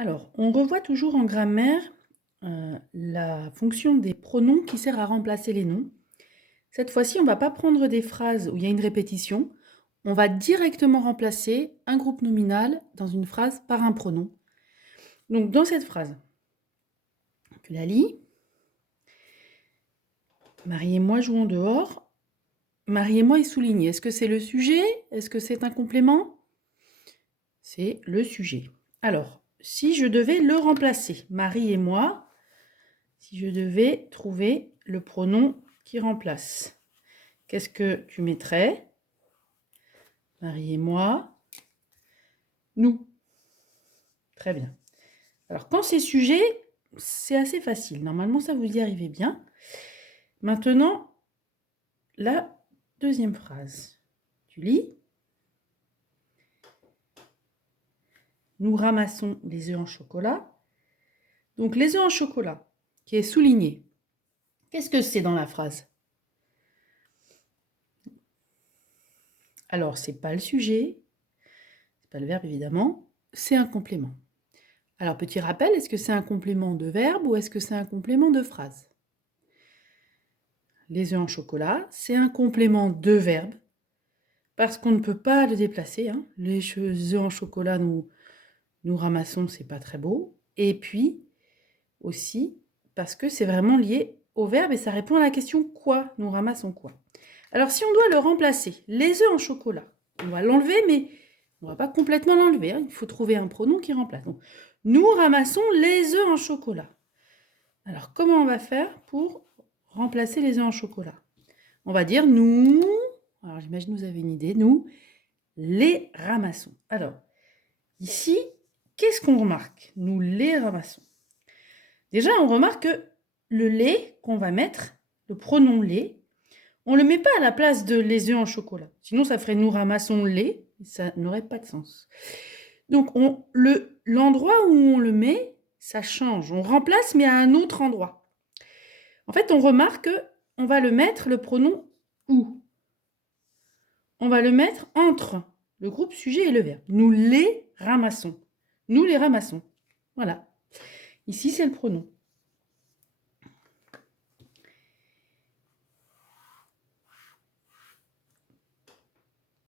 Alors, on revoit toujours en grammaire la fonction des pronoms qui sert à remplacer les noms. Cette fois-ci, on ne va pas prendre des phrases où il y a une répétition. On va directement remplacer un groupe nominal dans une phrase par un pronom. Donc, dans cette phrase, tu la lis. Marie et moi jouons dehors. Marie et moi est souligné. Est-ce que c'est le sujet? Est-ce que c'est un complément? C'est le sujet. Alors, si je devais le remplacer, Marie et moi, si je devais trouver le pronom qui remplace, qu'est-ce que tu mettrais? Marie et moi, nous. Très bien. Alors, quand c'est sujet, c'est assez facile. Normalement, ça vous y arrivez bien. Maintenant, la deuxième phrase. Tu lis. Nous ramassons les œufs en chocolat. Donc, les œufs en chocolat, qui est souligné. Qu'est-ce que c'est dans la phrase? Alors, c'est pas le sujet, c'est pas le verbe évidemment, c'est un complément. Alors, petit rappel, est-ce que c'est un complément de verbe ou est-ce que c'est un complément de phrase? Les œufs en chocolat, c'est un complément de verbe parce qu'on ne peut pas le déplacer. Hein. Les œufs en chocolat, nous ramassons, c'est pas très beau. Et puis, aussi, parce que c'est vraiment lié au verbe et ça répond à la question quoi? Nous ramassons quoi? Alors, si on doit le remplacer, les œufs en chocolat, on va l'enlever, mais on ne va pas complètement l'enlever. Hein. Il faut trouver un pronom qui remplace. Donc, nous ramassons les œufs en chocolat. Alors, comment on va faire pour remplacer les œufs en chocolat? On va dire nous, alors j'imagine que vous avez une idée, nous les ramassons. Alors, ici, qu'est-ce qu'on remarque? Nous les ramassons. Déjà, on remarque que le lait qu'on va mettre, le pronom lait, on ne le met pas à la place de les œufs en chocolat. Sinon, ça ferait nous ramassons le lait, et ça n'aurait pas de sens. Donc, l'endroit où on le met, ça change. On remplace, mais à un autre endroit. En fait, on remarque qu'on va le mettre, le pronom où. On va le mettre entre le groupe sujet et le verbe. Nous les ramassons. Nous les ramassons. Voilà. Ici, c'est le pronom.